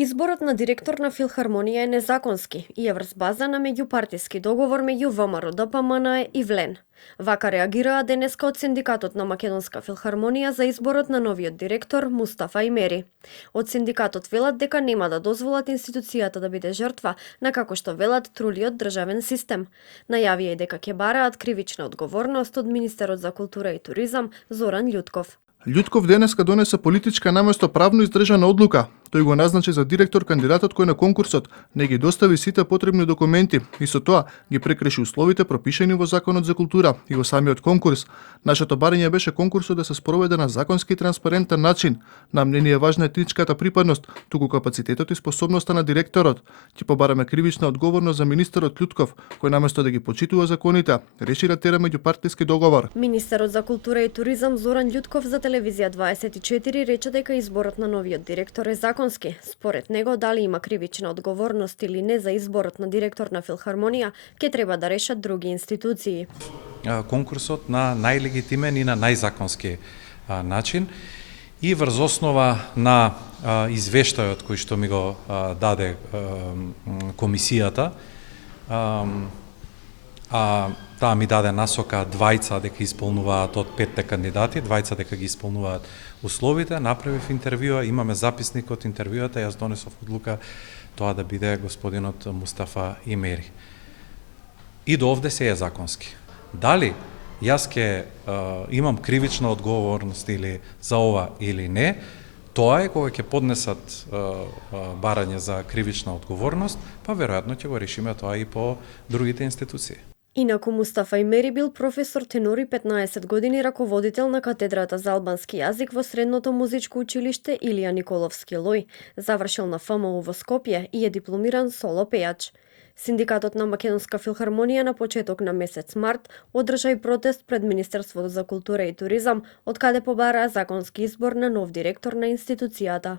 Изборот на директор на Филхармонија е незаконски и е врз база на меѓупартиски договор меѓу ВМРО, ДПМН и ВЛЕН. Вака реагираа денеска од Синдикатот на Македонска филхармонија за изборот на новиот директор Мустафа Имери. Од синдикатот велат дека нема да дозволат институцијата да биде жртва на, како што велат, трулиот државен систем. Најавија и дека ќе бараат кривична одговорност од министерот за култура и туризам Зоран Љутков. Љутков денеска донесе политичка наместо правно издржана одлука. Тој го назначи за директор кандидатот кој на конкурсот не ги достави сите потребни документи и со тоа ги прекрши условите пропишани во Законот за култура и во самиот конкурс. Нашето барање беше конкурсот да се спроведе на законски и транспарентен начин. Нам не ни е важна етничката припадност, туку капацитетот и способноста на директорот. Ќе побараме кривична одговорност за министерот Љутков, кој наместо да ги почитува законите, реши да тера меѓупартиски договор. Министерот за култура и туризам Зоран Љутков за телевизија 24 рече дека изборот на новиот директор е законски. Според него, дали има кривична одговорност или не за изборот на директор на Филхармонија, ќе треба да решат други институции. Конкурсот на најлегитимен и на најзаконски начин и врз основа на извештајот кој што ми го даде комисијата, таа ми даде насока двајца дека исполнуваат од 5 кандидати, двајца дека ги исполнуваат условите, направив интервјуа, имаме записник од интервјуата, јас донесов одлука тоа да биде господинот Мустафа Имери. И до овде се е законски. Дали јас ќе имам кривична одговорност или за ова или не, тоа е кога ќе поднесат барање за кривична одговорност, па веројатно ќе го решиме тоа и по другите институции. Инаку Мустафа Имери бил професор тенор и 15 години раководител на катедрата за албански јазик во Средното музичко училиште Илија Николовски Лој, завршил на ФМУ во Скопје и е дипломиран соло пејач. Синдикатот на Македонска филхармонија на почеток на месец март одржа и протест пред Министерството за култура и туризам, од каде побараа законски избор на нов директор на институцијата.